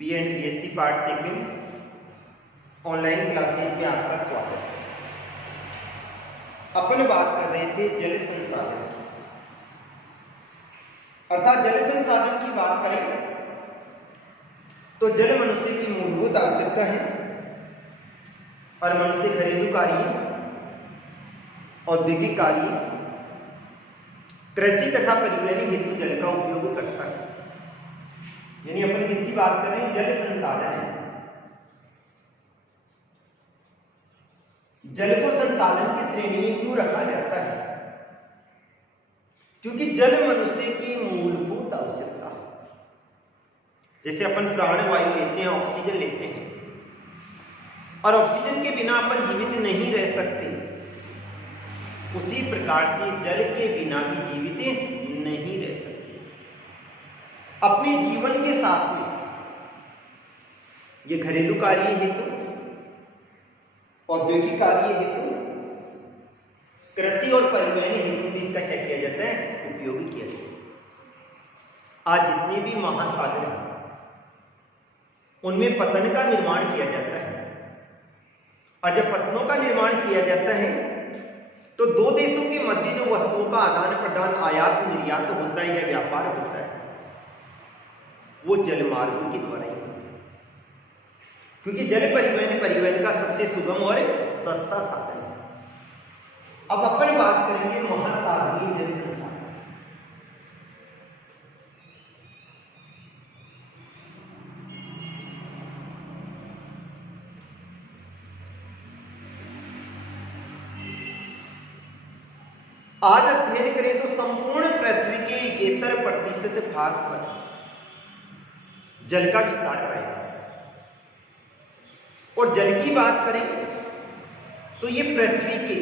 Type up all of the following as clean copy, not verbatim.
B and BSc part second online classes में आपका स्वागत है। अपन बात कर रहे थे जल संसाधन, अर्थात जल संसाधन की बात करें तो जल मनुष्य की मूलभूत आवश्यकता है और मनुष्य घरेलू कार्य, औद्योगिक कार्य, कृषि तथा परिवहन हेतु जल का उपयोग करता है। यानी अपन किसकी बात कर रहे हैं? जल संसाधन है। जल को संसाधन की श्रेणी में क्यों रखा जाता है? क्योंकि जल मनुष्य की मूलभूत आवश्यकता है। जैसे अपन प्राणवायु लेते हैं, ऑक्सीजन लेते हैं, और ऑक्सीजन के बिना अपन जीवित नहीं रह सकते, उसी प्रकार से जल के बिना भी जीवित नहीं रह सकते। अपने जीवन के साथ में ये घरेलू कार्य हेतु, औद्योगिक कार्य हेतु, कृषि और परिवहन हेतु भी इसका क्या किया जाता है? उपयोग किया जाता है। आज जितने भी महासागर हैं उनमें पतन का निर्माण किया जाता है, और जब पतनों का निर्माण किया जाता है तो दो देशों के मध्य जो वस्तुओं का आदान प्रदान, आयात निर्यात होता है या व्यापार होता है, वो जलमार्गों के द्वारा ही होता है। क्योंकि जल परिवहन का सबसे सुगम और सस्ता साधन है। अब अपन बात करेंगे महासागरीय जल संसाधन। आज अध्ययन करें तो संपूर्ण पृथ्वी के 71% भाग पर जल का विस्तार पाया जाता है। और जल की बात करें तो ये पृथ्वी के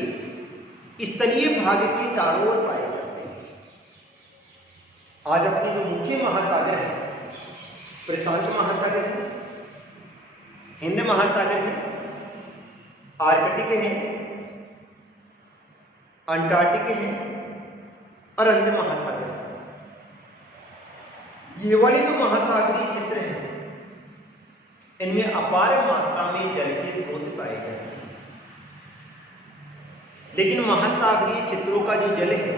स्थलीय भाग के चारों ओर पाए जाते हैं। आज अपने जो मुख्य महासागर है, प्रशांत महासागर है, हिंद महासागर है, आर्कटिक है, अंटार्कटिक है और अंध महासागर। ये वाले जो महासागरीय क्षेत्र हैं इनमें अपार मात्रा में जल के स्रोत पाए जाते हैं। लेकिन महासागरीय क्षेत्रों का जो जल है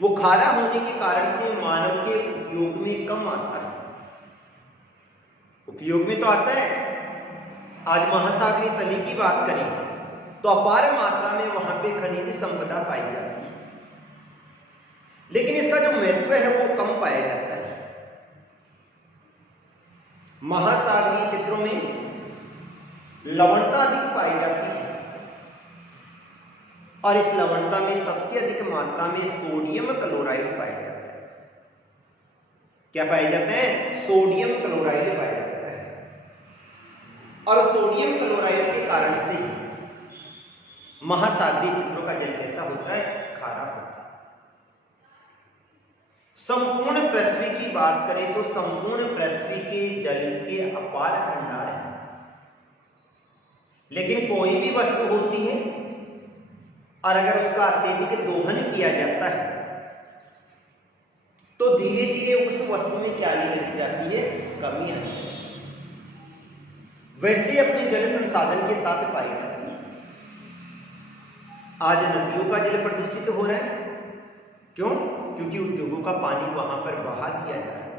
वो खारा होने के कारण से मानव के उपयोग में कम आता है। उपयोग में तो आता है। आज महासागरीय तली की बात करें तो अपार मात्रा में वहां पे खनिज संपदा पाई जाती है, लेकिन इसका जो महत्व है वो कम पाया जाता है। महासागरीय क्षेत्रों में लवणता अधिक पाई जाती है, और इस लवणता में सबसे अधिक मात्रा में सोडियम क्लोराइड पाया जाता है। क्या पाया जाता है? सोडियम क्लोराइड पाया जाता है। और सोडियम क्लोराइड के कारण से महासागरीय क्षेत्रों का जल कैसा होता है? खारा होता है। संपूर्ण पृथ्वी की बात करें तो संपूर्ण पृथ्वी के जल के अपार भंडार है, लेकिन कोई भी वस्तु होती है और अगर उसका अत्यधिक दोहन किया जाता है तो धीरे धीरे उस वस्तु में क्या लगती जाती है? कमी आती है। वैसे अपने जल संसाधन के साथ पाई जाती है। आज नदियों का जल प्रदूषित हो रहा है। क्यों? क्योंकि उद्योगों का पानी वहां पर बहा दिया जा रहा है।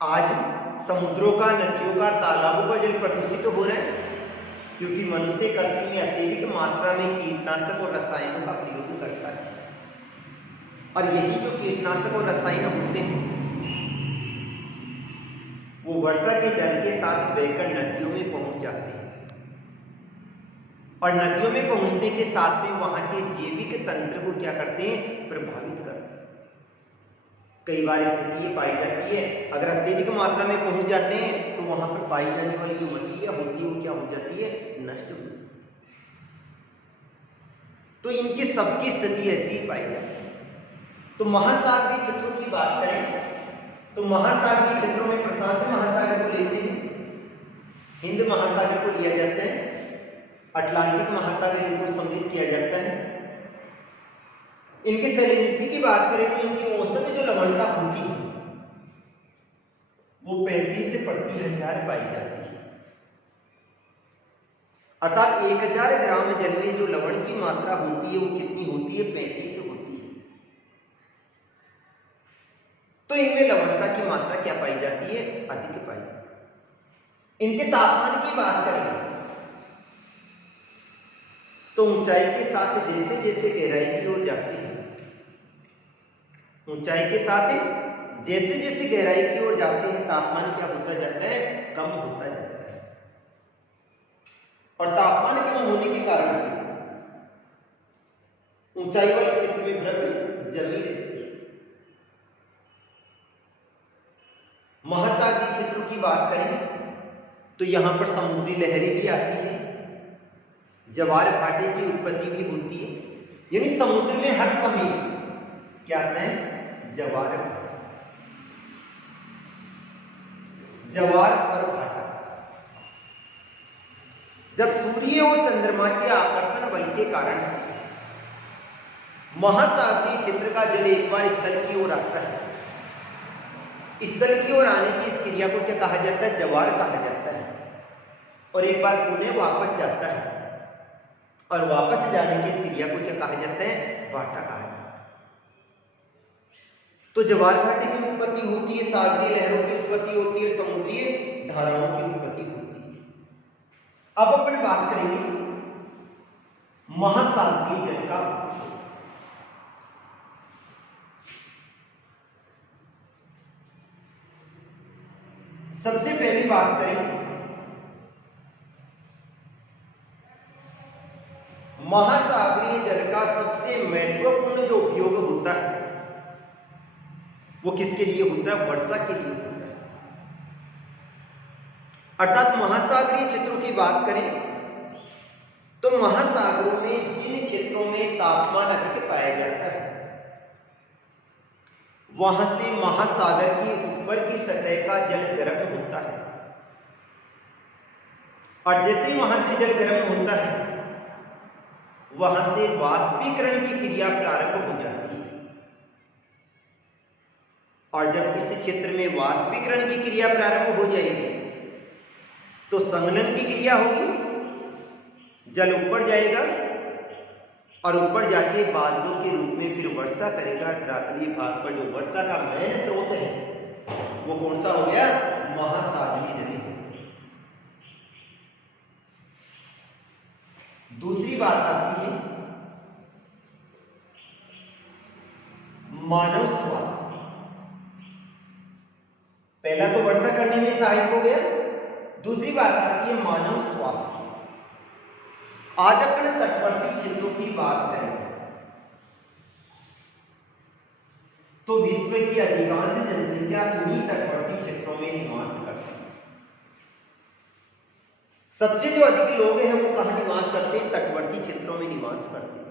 आज समुद्रों का, नदियों का, तालाबों का जल प्रदूषित हो रहा है क्योंकि मनुष्य कृषि में अत्यधिक मात्रा में कीटनाशक और रसायनों का प्रयोग करता है, और यही जो कीटनाशक और रसायन होते हैं वो वर्षा के जल के साथ बहकर नदियों में पहुंच जाते हैं, और नदियों में पहुंचने के साथ में वहां के जैविक तंत्र को क्या करते हैं? प्रभावित करते हैं। कई बार स्थिति ये पाई जाती है, अगर अत्यधिक मात्रा में पहुंच जाते हैं तो वहां पर पाई जाने वाली जो मछलियां होती है वो क्या हो जाती है? नष्ट हो जाती है। तो इनकी सबकी स्थिति ऐसी ही पाई जाती है। तो महासागरीय क्षेत्रों की बात करें तो महासागरीय क्षेत्रों में प्रशांत महासागर को लेते हैं, हिंद महासागर को लिया जाता है, अटलांटिक महासागर इनको सम्मिलित किया जाता है। इनके सैलिनिटी की बात करें तो इनकी औसत जो लवणता होती है वो 35 से प्रति हजार पाई जाती है। अर्थात 1000 ग्राम जल में जो लवण की मात्रा होती है वो कितनी होती है? 35 होती है। तो इनमें लवणता की मात्रा क्या पाई जाती है? अधिक पाई जाती है। इनके तापमान की बात करें तो ऊंचाई के साथ जैसे जैसे गहराई की ओर जाते हैं, ऊंचाई के साथ जैसे जैसे गहराई की ओर जाते हैं तापमान क्या होता जाता है? कम होता जाता है। और तापमान कम होने के कारण से ऊंचाई वाले क्षेत्र में बर्फ जमी रहती है। महासागरीय क्षेत्रों की बात करें तो यहां पर समुद्री लहरें भी आती है, ज्वार भाटे की उत्पत्ति भी होती है। यानी समुद्र में हर समय क्या आता है? ज्वार और भाटा। जब सूर्य और चंद्रमा के आकर्षण बल के कारण से महासागरीय क्षेत्र का जल एक बार स्थल की ओर आता है, स्थल की ओर आने की इस क्रिया को क्या कहा जाता है? ज्वार कहा जाता है। और एक बार पुनः वापस जाता है और वापस जाने की इस क्रिया को क्या कहा जाता है? भाटा कहा जाता है। तो ज्वार भाटे की उत्पत्ति होती है, सागरीय लहरों की उत्पत्ति होती है, समुद्रीय धाराओं की उत्पत्ति होती है। अब अपन बात करेंगे महासागरीय जल का। सबसे पहली बात करें महासागरीय जल का सबसे महत्वपूर्ण जो उपयोग होता है वो किसके लिए होता है? वर्षा के लिए होता है। अर्थात महासागरीय क्षेत्रों की बात करें तो महासागरों में जिन क्षेत्रों में तापमान अधिक पाया जाता है वहां से महासागर की ऊपर की सतह का जल गर्म होता है, और जैसे ही वहां से जल गर्म होता है वहां से वाष्पीकरण की क्रिया प्रारंभ हो जाती है। और जब इस क्षेत्र में वाष्पीकरण की क्रिया प्रारंभ हो जाएगी तो संघनन की क्रिया होगी, जल ऊपर जाएगा और ऊपर जाके बादलों के रूप में फिर वर्षा करेगा। धरातलीय भाग पर जो वर्षा का मेन स्रोत है वो कौन सा हो गया? महासागरीय जल। दूसरी बात आती है मानव स्वास्थ्य। पहला तो वर्षा करने में सहायक हो गया, दूसरी बात आती है मानव स्वास्थ्य। आज अपन तटवर्ती क्षेत्रों की बात करें तो विश्व की अधिकांश जनसंख्या इन्हीं तटवर्ती क्षेत्रों में निवास करती है। सबसे जो अधिक लोग हैं वो कहां निवास करते हैं? तटवर्ती क्षेत्रों में निवास करते हैं।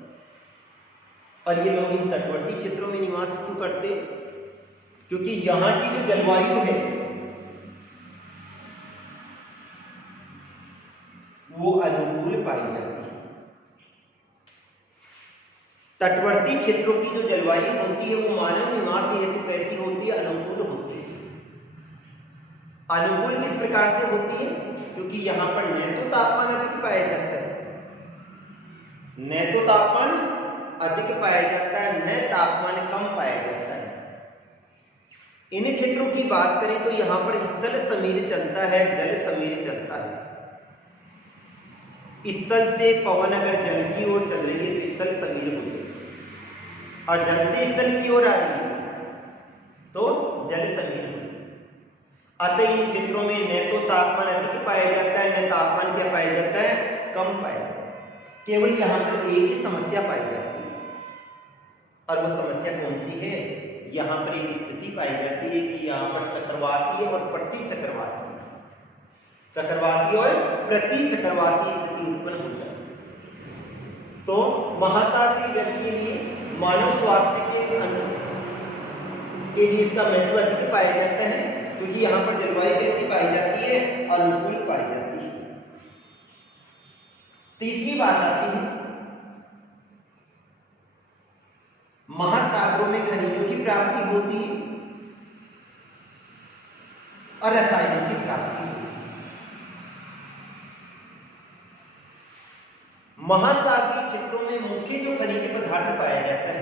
और ये लोग इन तटवर्ती क्षेत्रों में निवास क्यों करते हैं? क्योंकि यहां की जो जलवायु है वो अनुकूल पाई जाती है। तटवर्ती क्षेत्रों की जो जलवायु होती है वो मानव निवास हेतु कैसी होती है? अनुकूल होती है। अनुकूल किस प्रकार से होती है? क्योंकि यहां पर न तो तापमान अधिक पाया जाता है, न तो तापमान अधिक पाया जाता है, न तापमान कम पाया जाता है। इन क्षेत्रों की बात करें तो यहां पर स्थल समीर चलता है, जल समीर चलता है। स्थल से पवन अगर जल की ओर चल रही है तो स्थल समीर हो जाएगी, और जल से स्थल की ओर आ रही है तो जल समीर हो। अतः इन क्षेत्रों में न तो तापमान अधिक पाया जाता है, न तापमान क्या पाया जाता है? कम पाया जाता है। केवल यहां पर एक ही समस्या पाई जाती है, और वो समस्या कौन सी है? यहां पर एक स्थिति पाई जाती है कि यहां पर चक्रवाती और प्रति चक्रवाती और प्रति चक्रवाती स्थिति उत्पन्न हो जाती है। तो महासागरीय जल के लिए मानव स्वास्थ्य के लिए इसका महत्व अधिक पाया जाता है, क्योंकि यहां पर जलवायु कैसी पाई जाती है? अनुकूल पाई जाती है। तीसरी बात आती है महासागरों में खनिजों की प्राप्ति होती है, और रसायनों की प्राप्ति होती है। महासागरीय क्षेत्रों में मुख्य जो खनिज पदार्थ पाया जाता है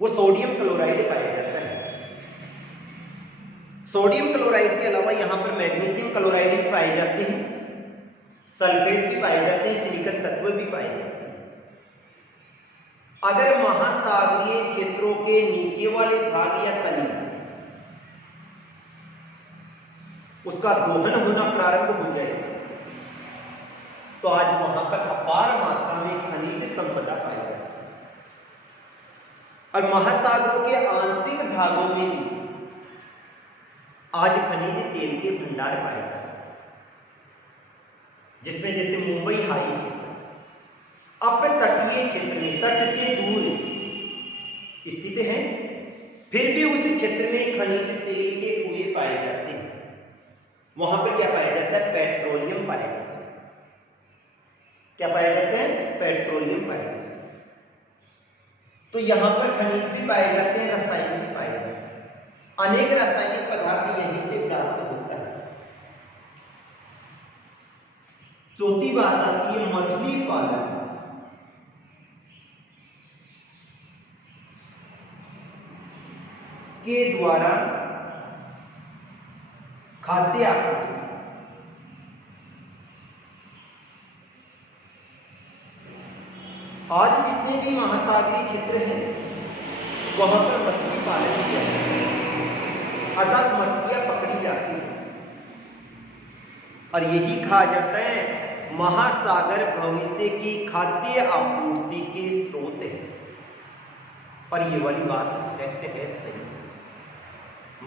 वो सोडियम क्लोराइड पाया जाता है। सोडियम क्लोराइड के अलावा यहां पर मैग्नीशियम क्लोराइड भी पाए जाते हैं, सल्फेट भी पाए जाते हैं, सिलिकन तत्व भी पाए जाते हैं। अगर महासागरीय क्षेत्रों के नीचे वाले भाग या तली उसका दोहन होना प्रारंभ हो जाए तो आज वहां पर अपार मात्रा में खनिज संपदा पाई जाती है। और महासागरों के आंतरिक भागों में भी आज खनिज तेल के भंडार पाए जाते हैं, जिसमें जैसे मुंबई हाई क्षेत्र अपतटीय क्षेत्र में तट से दूर स्थित है, फिर भी उस क्षेत्र में खनिज तेल के कुएं पाए जाते हैं। वहां पर क्या पाया जाता है? पेट्रोलियम पाया जाता है। क्या पाए जाते हैं? पेट्रोलियम पाए जाते हैं। तो यहां पर खनिज भी पाए जाते हैं, रसायन भी पाए जाते हैं। अनेक रासायनिक पदार्थ यहीं से प्राप्त होता है। चौथी बात आती है मछली पालन। के द्वारा खाद्य आपूर्ति। आज जितने भी महासागरीय क्षेत्र हैं वहां पर मछली पालन किया जाता है, अर्थात मछलियां पकड़ी जाती हैं और यही कहा जाता है महासागर भविष्य की खाद्य आपूर्ति के स्रोत है। और ये वाली बात फैक्ट है, सही।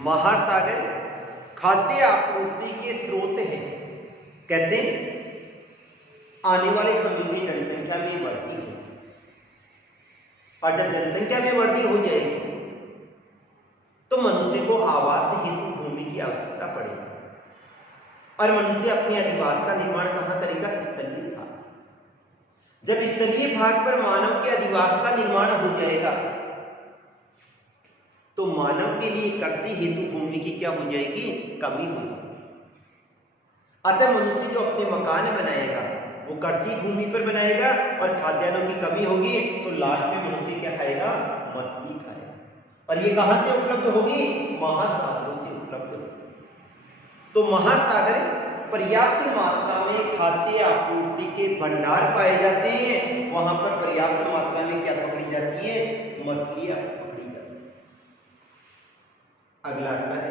महासागर खाद्य आपूर्ति के स्रोत है। कैसे? आने वाले समय में जनसंख्या में बढ़ती है और जब जनसंख्या में वृद्धि हो जाएगी तो मनुष्य को आवास हेतु भूमि की आवश्यकता पड़ेगी और मनुष्य अपने अधिवास का निर्माण कहां करेगा? स्थलीय भाग। जब स्थलीय भाग पर मानव के अधिवास का निर्माण हो जाएगा तो मानव के लिए कृषि हेतु भूमि की क्या हो जाएगी? कमी हो जाएगी। अतः मनुष्य जो अपने मकान बनाएगा वो कृषि भूमि पर बनाएगा और खाद्यान्नों की कमी होगी तो लास्ट में मनुष्य क्या खाएगा? मछली खाएगा। और ये कहां से उपलब्ध होगी? महासागरों से उपलब्ध होगी। तो महासागर पर्याप्त मात्रा में खाद्य आपूर्ति के भंडार पाए जाते हैं। वहां पर पर्याप्त मात्रा में क्या पकड़ी जाती है? मछलियां पकड़ी जाती है। अगला है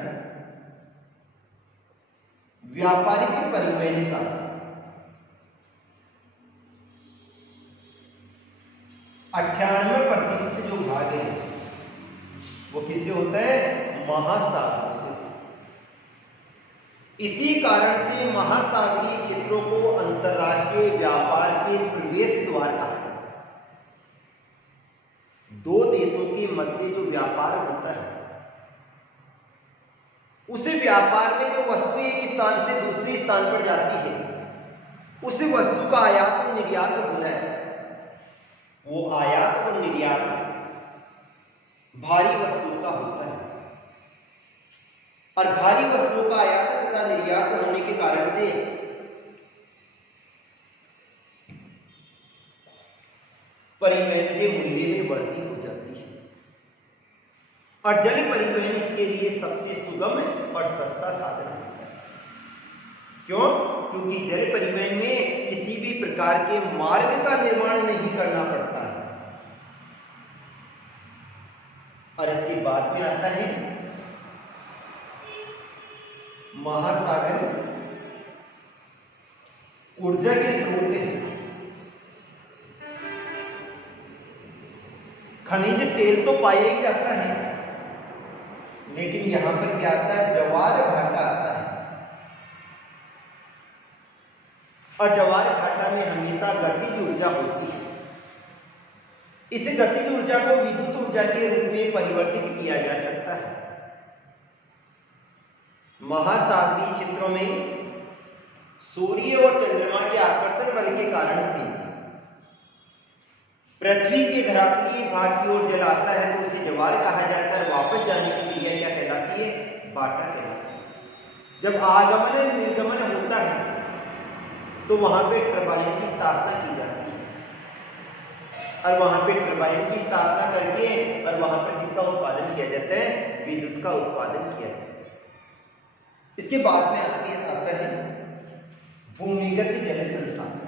व्यापारिक परिवहन का 98% जो भाग है वो किससे होता है? महासागरों से। इसी कारण से महासागरीय क्षेत्रों को अंतरराष्ट्रीय व्यापार के प्रवेश द्वार कहा जाता है। दो देशों के मध्य जो व्यापार होता है उस व्यापार में जो वस्तु एक स्थान से दूसरे स्थान पर जाती है उस वस्तु का आयात और निर्यात हो रहा है। वो आयात और निर्यात भारी वस्तुओं का होता है और भारी वस्तुओं का आयात तथा निर्यात होने के कारण से परिवहन के मूल्य में वृद्धि हो जाती है और जल परिवहन इसके लिए सबसे सुगम और सस्ता साधन होता है। क्यों? क्योंकि जल परिवहन में किसी भी प्रकार के मार्ग का निर्माण नहीं करना पड़ता है। और इसके बाद में आता है महासागर ऊर्जा के स्रोत हैं। खनिज तेल तो पाया ही जाता है लेकिन यहां पर क्या आता है? ज्वार भाटा आता है और ज्वार भाटा में हमेशा गतिज ऊर्जा होती है। इस गतिज ऊर्जा को विद्युत ऊर्जा के रूप में परिवर्तित किया जा सकता है। महासागरीय क्षेत्रों में सूर्य और चंद्रमा के आकर्षण बल के कारण से पृथ्वी के धरातलीय भाग की ओर जल आता है तो उसे ज्वार कहा जाता है। वापस जाने की क्रिया क्या कहलाती है? भाटा कहलाती है। जब आगमन निर्गमन होता है तो वहां पे टरबाइन की स्थापना की जाती है और वहां पे टरबाइन की स्थापना करके और वहां पर किसका उत्पादन किया जाता है, विद्युत का उत्पादन किया जाता है। इसके बाद में आता है भूमिगत जल संसाधन।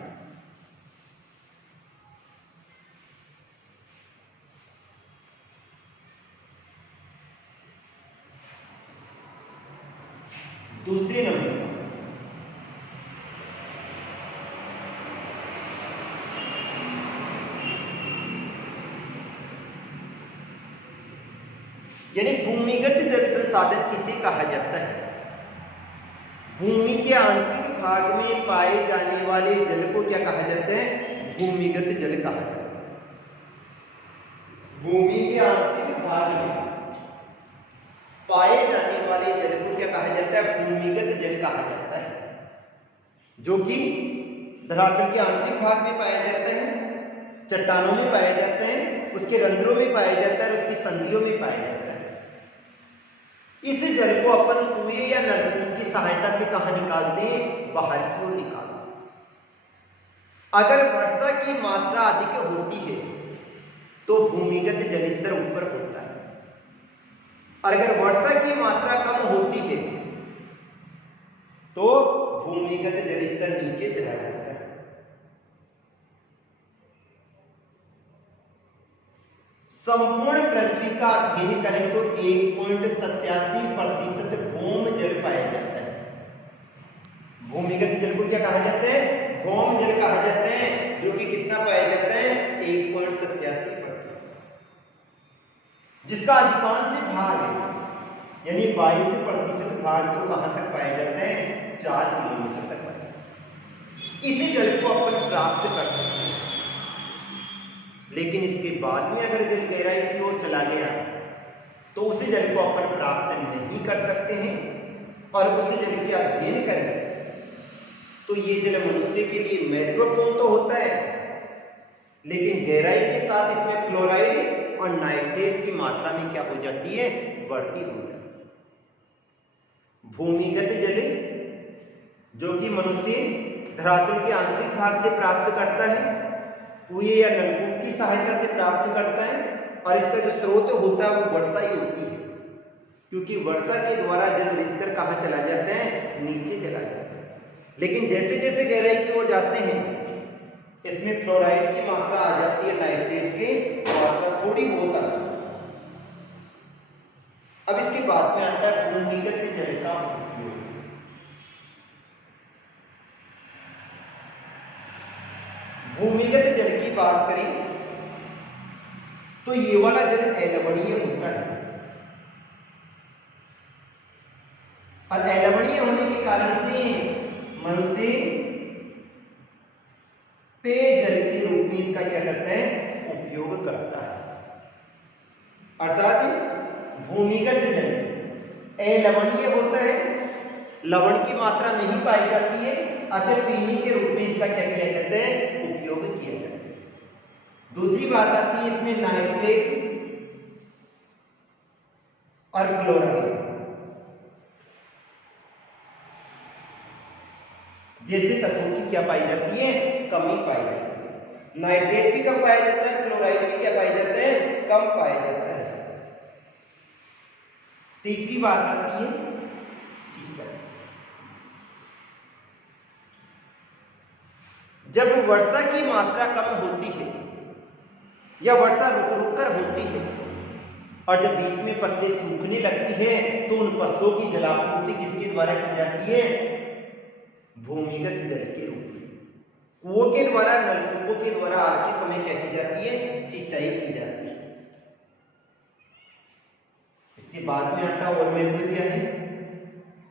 दूसरे नंबर पर यानी भूमिगत जल संसाधन किसे कहा जाता है, भूमि के आंतरिक भाग में पाए जाने वाले जल को क्या कहा जाता है, भूमिगत जल कहा जाता है। भूमि के आंतरिक भाग में पाए जाने वाले जल को क्या कहा जाता है, भूमिगत जल कहा जाता है, जो कि धरातल के आंतरिक भाग में पाया जाता है, चट्टानों में पाया जाता है, उसके रंध्रों में पाया जाता है और उसकी संधियों में पाया जाता है। इस जल को अपन कुएं या नलकूप की सहायता से कहां निकालते हैं, बाहर की ओर निकालते हैं। अगर वर्षा की मात्रा अधिक होती है तो भूमिगत जल स्तर ऊपर होता है और अगर वर्षा की मात्रा कम होती है तो भूमिगत जल स्तर नीचे चला जाता है। संपूर्ण पृथ्वी का अध्ययन करें तो 1.87% भौम जल पाया जाता है। भूमिगत जल को क्या कहा जाता है, भौम जल कहा जाता है, जो कि कितना पाया जाता है, 1.87%, जिसका अधिकांश भाग यानी 22% भाग तो कहां तक पाया जाता है, 4 किलोमीटर तक पाया जाता है। इसी जल को अपन प्राप्त कर सकते हैं, लेकिन इसके बाद में अगर जल गहराई की ओर चला गया तो उस जल को अपन प्राप्त नहीं कर सकते हैं और उस जल के अध्ययन करें तो ये जल मनुष्य के लिए महत्वपूर्ण तो होता है, लेकिन गहराई के साथ इसमें फ्लोराइड और नाइट्रेट की मात्रा में क्या हो जाती है, बढ़ती हो जाती है। भूमिगत जल जो कि मनुष्य धरातल के आंतरिक भाग से प्राप्त करता है, कुएं या नलकूप की सहायता से प्राप्त करता है और इसका जो स्रोत होता है वो वर्षा ही होती है, क्योंकि वर्षा के द्वारा जल रिसकर कहां चला जाता है, नीचे चला जाता है। लेकिन जैसे जैसे गहराई की ओर जाते हैं इसमें फ्लोराइड की मात्रा आ जाती है, नाइट्रेट की मात्रा थोड़ी बहुत आ जाती है। अब इसके बाद में आता है भूमिगत जल का उपयोग। भूमिगत जल की बात करें तो ये वाला जल अलवणीय होता है और अलवणीय होने के कारण से मनुष्य पेयजल के रूप में इसका क्या करता है, उपयोग करता है। अर्थात भूमिगत जल अलवणीय होता है, लवण की मात्रा नहीं पाई जाती है, अतः पीने के रूप में इसका क्या किया जाता है, उपयोग किया जाता है। दूसरी बात आती है इसमें नाइट्रेट और क्लोराइड जैसे तत्वों की क्या पाई जाती है, कमी पाई जाती है। नाइट्रेट भी कम पाया जाता है, क्लोराइड भी क्या पाया जाता है, कम पाया जाता है। तीसरी बात आती है सिंचाई। जब वर्षा की मात्रा कम होती है या वर्षा रुक रुक कर होती है और जब बीच में फसलें सूखने लगती हैं तो उन फसलों की जलापूर्ति किसके द्वारा की जाती है, भूमिगत जल के रूप में, कुओं के द्वारा, नलकूपों के द्वारा आज के समय क्या की जाती है, सिंचाई की जाती है। इसके बाद में आता और महत्व क्या है,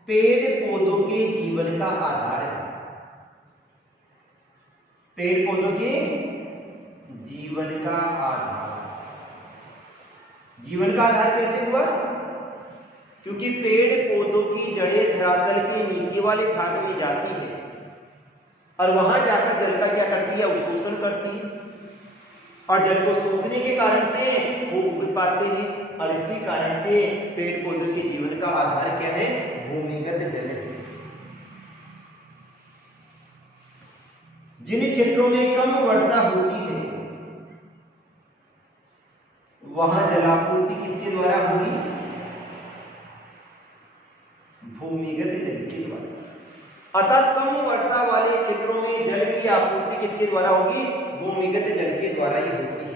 पेड़ पौधों के जीवन का आधार है। पेड़ पौधों के जीवन का आधार, जीवन का आधार कैसे हुआ, क्योंकि पेड़ पौधों की जड़ें धरातल के नीचे वाले भाग में जाती है और वहां जाकर जल का क्या करती है, अवशोषण करती है और जल को सूखने के कारण से वो उग पाते हैं और इसी कारण से पेड़ पौधों के जीवन का आधार क्या है, भूमिगत जल है। जिन क्षेत्रों में कम वर्षा होती है वहां जलापूर्ति किसके द्वारा होगी? भूमिगत जल के द्वारा। अर्थात कम वर्षा वाले क्षेत्रों में जल की आपूर्ति किसके द्वारा होगी? भूमिगत जल के द्वारा ही होती है।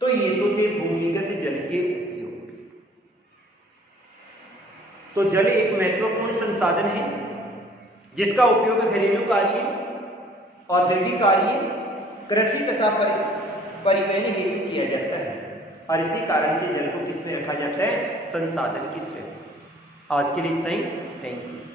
तो ये तो थे भूमिगत जल के उपयोग। तो जल एक महत्वपूर्ण संसाधन है जिसका उपयोग घरेलू कार्य, औद्योगिक कार्य, कृषि तथा परिवहन हेतु किया जाता है और इसी कारण से जल को किस में रखा जाता है? संसाधन की श्रेणी। आज के लिए इतना ही। Thank you.